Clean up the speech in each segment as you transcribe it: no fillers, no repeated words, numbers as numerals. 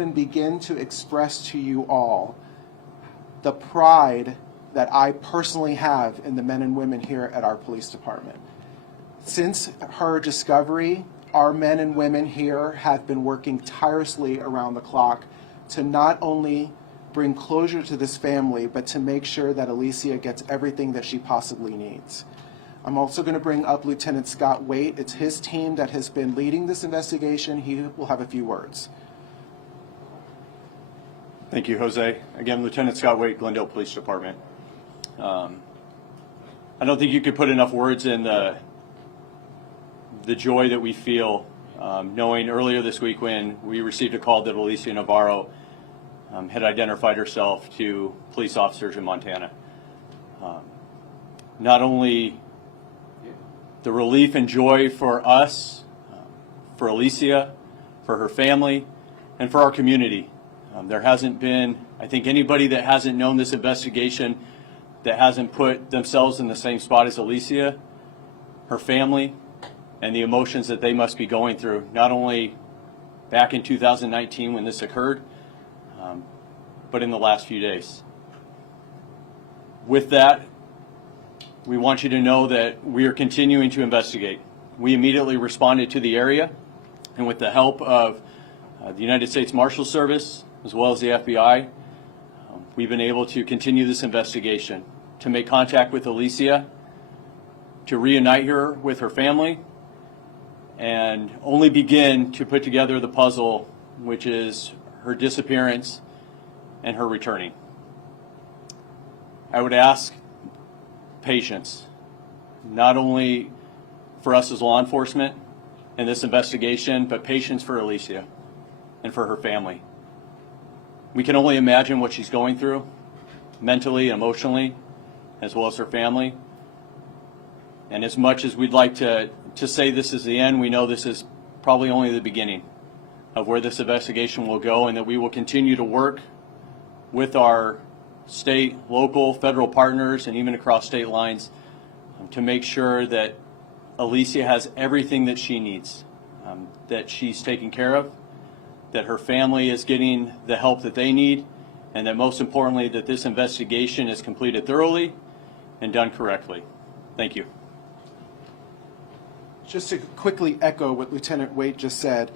And begin to express to you all the pride that I personally have in the men and women here at our police department. Since her discovery, our men and women here have been working tirelessly around the clock to not only bring closure to this family, but to make sure that Alicia gets everything that she possibly needs. I'm also going to bring up Lieutenant Scott Waite. It's his team that has been leading this investigation. He will have a few words. Thank you, Jose. Again, Lieutenant Scott Waite, Glendale Police Department. I don't think you could put enough words in the joy that we feel knowing earlier this week when we received a call that Alicia Navarro had identified herself to police officers in Montana. Not only the relief and joy for us, for Alicia, for her family, and for our community. There hasn't been, I think, anybody that hasn't known this investigation that hasn't put themselves in the same spot as Alicia, her family, and the emotions that they must be going through, not only back in 2019 when this occurred, but in the last few days. With that, we want you to know that we are continuing to investigate. We immediately responded to the area, and with the help of the United States Marshal Service, as well as the FBI, we've been able to continue this investigation, to make contact with Alicia, to reunite her with her family, and only begin to put together the puzzle, which is her disappearance and her returning. I would ask patience, not only for us as law enforcement in this investigation, but patience for Alicia and for her family. We can only imagine what she's going through, mentally, emotionally, as well as her family. And as much as we'd like to say this is the end, we know this is probably only the beginning of where this investigation will go, and that we will continue to work with our state, local, federal partners, and even across state lines to make sure that Alicia has everything that she needs, that she's taken care of, that her family is getting the help that they need, and that most importantly, that this investigation is completed thoroughly and done correctly. Thank you. Just to quickly echo what Lieutenant Waite just said,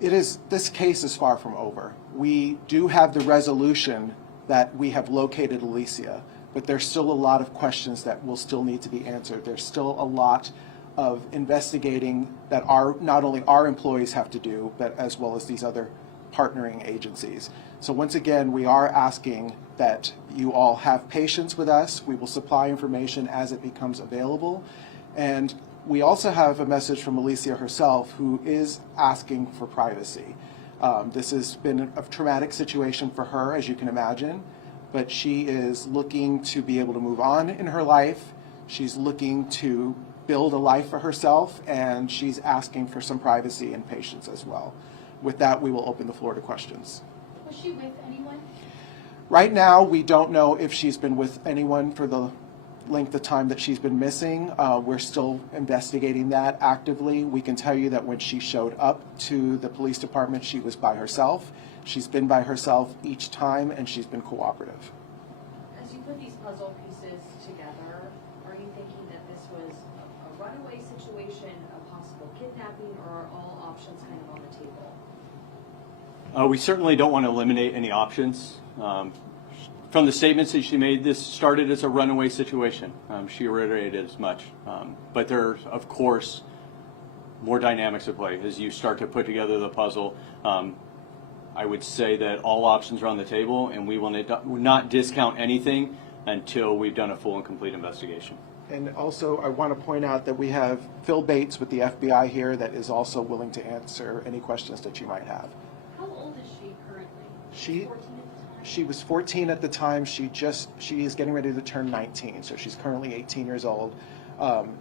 this case is far from over. We do have the resolution that we have located Alicia, but there's still a lot of questions that will still need to be answered. There's still a lot of investigating that not only our employees have to do, but as well as these other partnering agencies. So once again, we are asking that you all have patience with us. We will supply information as it becomes available. And we also have a message from Alicia herself, who is asking for privacy. This has been a traumatic situation for her, as you can imagine, but she is looking to be able to move on in her life. She's looking to build a life for herself, and she's asking for some privacy and patience as well. With that, we will open the floor to questions. Was she with anyone? Right now, we don't know if she's been with anyone for the length of time that she's been missing. We're still investigating that actively. We can tell you that when she showed up to the police department, she was by herself. She's been by herself each time, and she's been cooperative. As you put these puzzle pieces together, are you thinking that this was a runaway situation, a possible kidnapping, or are all options kind of on the table? We certainly don't want to eliminate any options. From the statements that she made, this started as a runaway situation. She reiterated as much. But there's, of course, more dynamics at play as you start to put together the puzzle. I would say that all options are on the table, and we will not discount anything until we've done a full and complete investigation. And also, I want to point out that we have Phil Bates with the FBI here that is also willing to answer any questions that you might have. How old is she currently? She was 14 at the time. She is getting ready to turn 19, so she's currently 18 years old.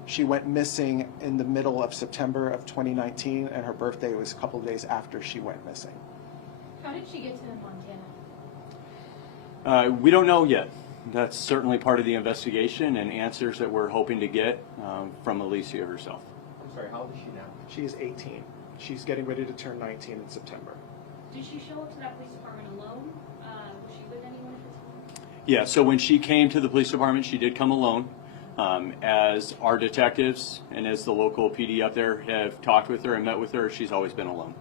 She went missing in the middle of September of 2019, and her birthday was a couple of days after she went missing. How did she get to Montana? We don't know yet. That's certainly part of the investigation and answers that we're hoping to get from Alicia herself. I'm sorry, how old is she now? She is 18. She's getting ready to turn 19 in September. Did she show up to that police department alone? Was she with anyone at the time? Yeah, so when she came to the police department, she did come alone. As our detectives and as the local PD up there have talked with her and met with her, she's always been alone.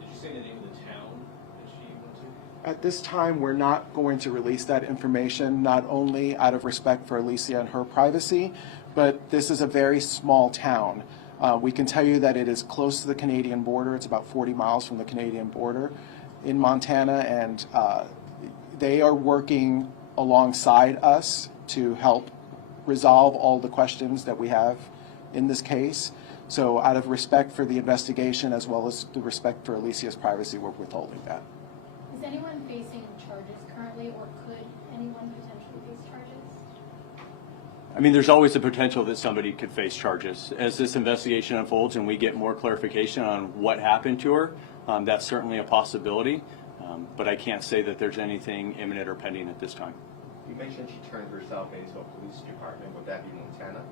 Did you say the name of the town that she went to? At this time, we're not going to release that information, not only out of respect for Alicia and her privacy, but this is a very small town. We can tell you that it is close to the Canadian border. It's about 40 miles from the Canadian border in Montana, and they are working alongside us to help resolve all the questions that we have in this case. So out of respect for the investigation as well as the respect for Alicia's privacy, we're withholding that. Is anyone facing charges currently, or could anyone potentially face charges? I mean, there's always the potential that somebody could face charges. As this investigation unfolds and we get more clarification on what happened to her, that's certainly a possibility. But I can't say that there's anything imminent or pending at this time. You mentioned she turned herself into a police department. Would that be Montana?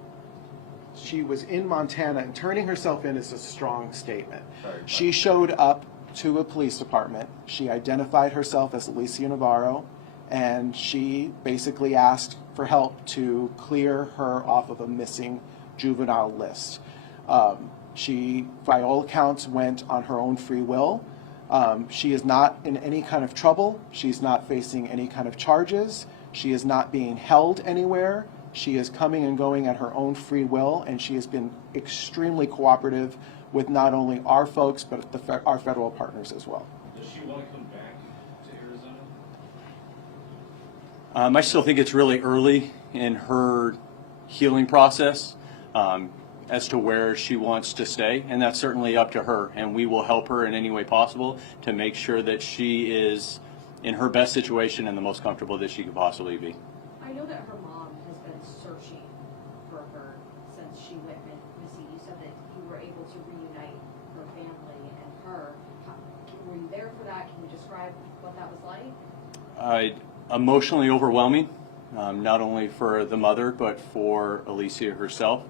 She was in Montana, and turning herself in is a strong statement. Sorry, She showed up to a police department. She identified herself as Alicia Navarro, and she basically asked for help to clear her off of a missing juvenile list. She, by all accounts, went on her own free will. She is not in any kind of trouble. She's not facing any kind of charges. She is not being held anywhere. She is coming and going at her own free will, and she has been extremely cooperative with not only our folks, but our federal partners as well. Does she want to come back to Arizona? I still think it's really early in her healing process as to where she wants to stay, and that's certainly up to her, and we will help her in any way possible to make sure that she is in her best situation and the most comfortable that she could possibly be. I know that her mom has been searching for her since she went missing. You said that you were able to reunite her family and her. Were you there for that? Can you describe what that was like? Emotionally overwhelming, not only for the mother, but for Alicia herself.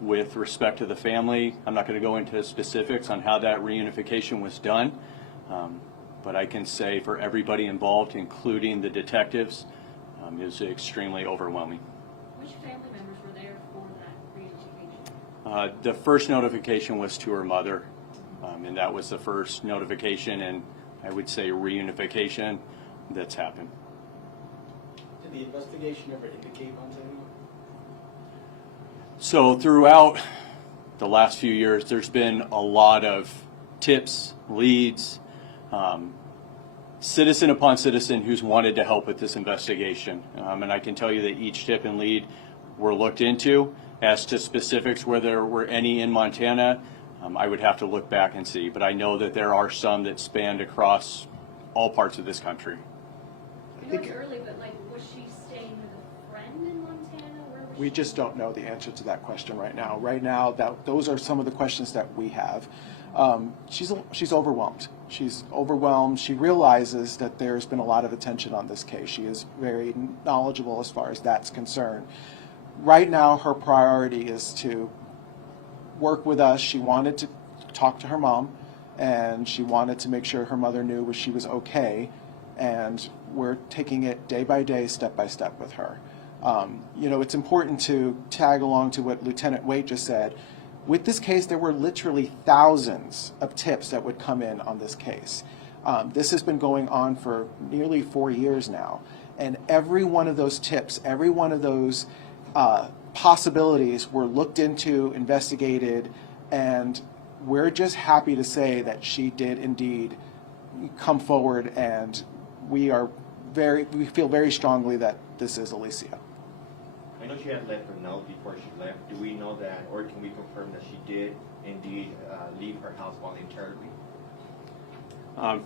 With respect to the family, I'm not going to go into specifics on how that reunification was done. But I can say for everybody involved, including the detectives, it was extremely overwhelming. Which family members were there for that reunification? The first notification was to her mother, and that was the first notification and I would say reunification that's happened. Did the investigation ever indicate onto anyone? So throughout the last few years, there's been a lot of tips, leads, citizen upon citizen who's wanted to help with this investigation. And I can tell you that each tip and lead were looked into. As to specifics, where there were any in Montana, I would have to look back and see. But I know that there are some that spanned across all parts of this country. I know it's early, but like, was she staying with a friend in Montana? Where was We she? just don't know the answer to that question right now. Right now, those are some of the questions that we have. She's overwhelmed. She's overwhelmed. She realizes that there's been a lot of attention on this case. She is very knowledgeable as far as that's concerned. Right now, her priority is to work with us. She wanted to talk to her mom, and she wanted to make sure her mother knew she was okay, and we're taking it day by day, step by step with her. You know, it's important to tag along to what Lieutenant Waite just said. With this case, there were literally thousands of tips that would come in on this case. This has been going on for nearly 4 years now, and every one of those tips, every one of those possibilities were looked into, investigated, and we're just happy to say that she did indeed come forward, and we feel very strongly that this is Alicia. I know she had let her know before she left. Do we know that, or can we confirm that she did indeed leave her house voluntarily?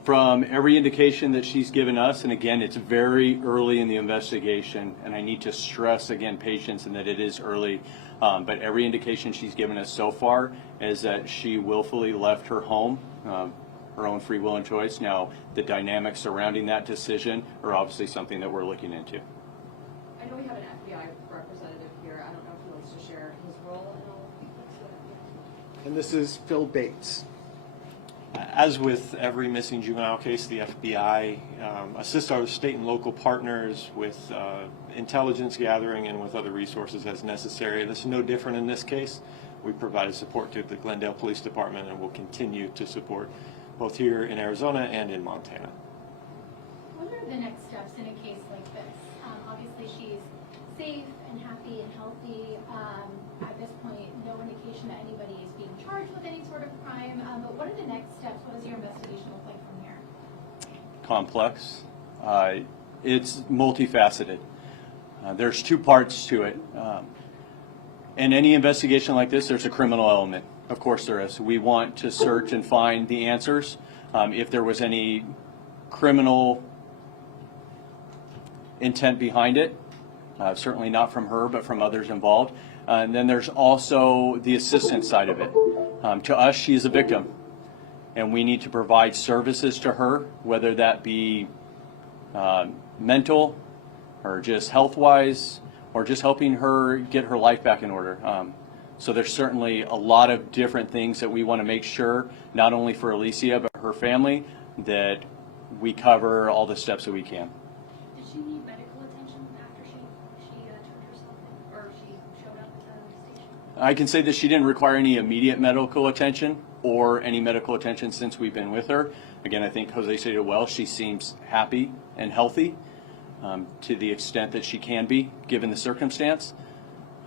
From every indication that she's given us, and again, it's very early in the investigation, and I need to stress again patience and that it is early, but every indication she's given us so far is that she willfully left her home, her own free will and choice. Now, the dynamics surrounding that decision are obviously something that we're looking into. I know we have an FBI representative here. I don't know if he wants to share his role in all of this. And this is Phil Bates. As with every missing juvenile case, the FBI assists our state and local partners with intelligence gathering and with other resources as necessary. This is no different in this case. We provided support to the Glendale Police Department and will continue to support both here in Arizona and in Montana. What are the next steps in a case like this? Obviously, she's safe and happy and healthy. At this point, no indication that anybody is being charged with any sort of crime. But what are the next steps? What does your investigation look like from here? Complex. It's multifaceted. There's two parts to it. In any investigation like this, there's a criminal element. Of course there is. We want to search and find the answers. If there was any criminal intent behind it, certainly not from her, but from others involved. And then there's also the assistance side of it. To us, she is a victim, and we need to provide services to her, whether that be mental or just health-wise, or just helping her get her life back in order. So there's certainly a lot of different things that we want to make sure, not only for Alicia, but her family, that we cover all the steps that we can. Did she need medical attention after she turned herself in, or she showed up at the station? I can say that she didn't require any immediate medical attention or any medical attention since we've been with her. Again, I think Jose said it well. She seems happy and healthy to the extent that she can be, given the circumstance.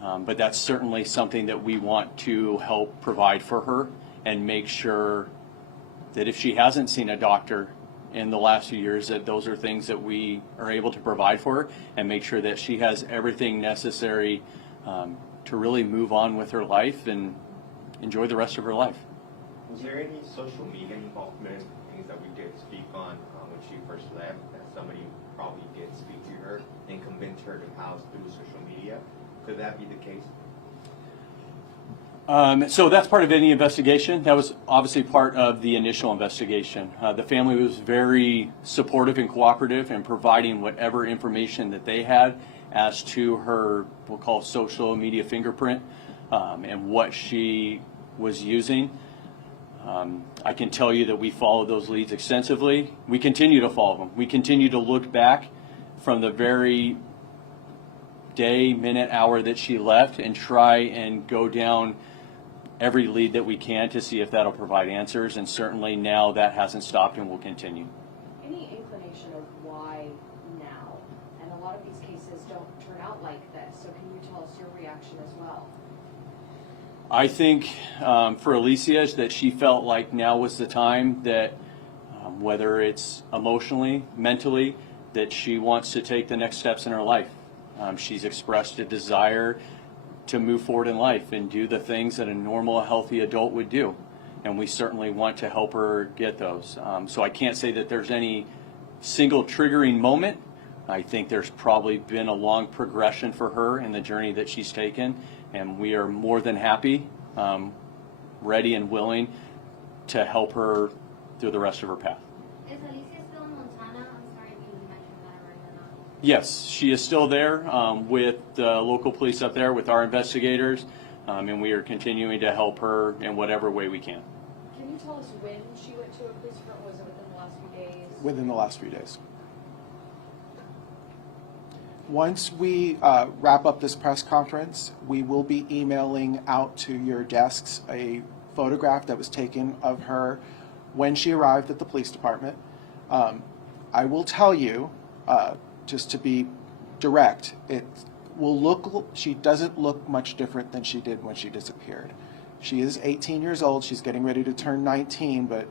But that's certainly something that we want to help provide for her and make sure that if she hasn't seen a doctor in the last few years, that those are things that we are able to provide for her and make sure that she has everything necessary to really move on with her life and enjoy the rest of her life. Was there any social media involvement, things that we did speak on when she first left, that somebody probably did speak to her and convince her to house through social media? Could that be the case? So that's part of any investigation. That was obviously part of the initial investigation. The family was very supportive and cooperative in providing whatever information that they had as to her, we'll call social media fingerprint, and what she was using. I can tell you that we followed those leads extensively. We continue to follow them. We continue to look back from the very day, minute, hour that she left and try and go down every lead that we can to see if that'll provide answers. And certainly now that hasn't stopped and will continue. Any inclination of why now? And a lot of these cases don't turn out like this, so can you tell us your reaction as well? I think for Alicia is that she felt like now was the time that whether it's emotionally, mentally, that she wants to take the next steps in her life. She's expressed a desire to move forward in life and do the things that a normal, healthy adult would do. And we certainly want to help her get those. So I can't say that there's any single triggering moment. I think there's probably been a long progression for her in the journey that she's taken. And we are more than happy, ready and willing to help her through the rest of her path. Is Alicia still in Montana? I'm sorry if you mentioned that already or not. Yes, she is still there with the local police up there, with our investigators, and we are continuing to help her in whatever way we can. Can you tell us when she went to a police department? Was it within the last few days? Within the last few days. Once we wrap up this press conference, we will be emailing out to your desks a photograph that was taken of her when she arrived at the police department. I will tell you, just to be direct, she doesn't look much different than she did when she disappeared. She is 18 years old. She's getting ready to turn 19, but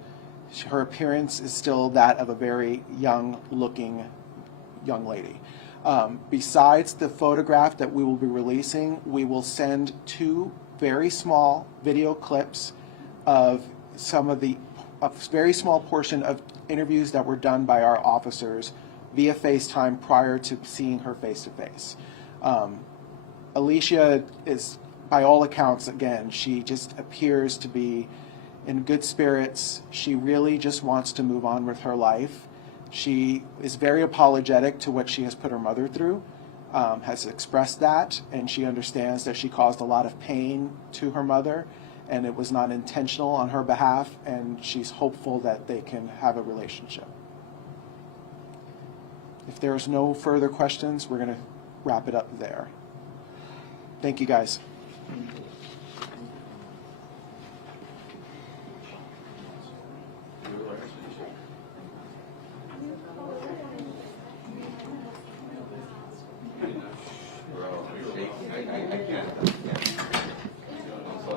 her appearance is still that of a very young-looking young lady. Besides the photograph that we will be releasing, we will send 2 very small video clips of a very small portion of interviews that were done by our officers via FaceTime prior to seeing her face-to-face. Alicia is, by all accounts, again, she just appears to be in good spirits. She really just wants to move on with her life. She is very apologetic to what she has put her mother through, has expressed that, and she understands that she caused a lot of pain to her mother, and it was not intentional on her behalf, and she's hopeful that they can have a relationship. If there's no further questions, we're going to wrap it up there. Thank you, guys. I can't.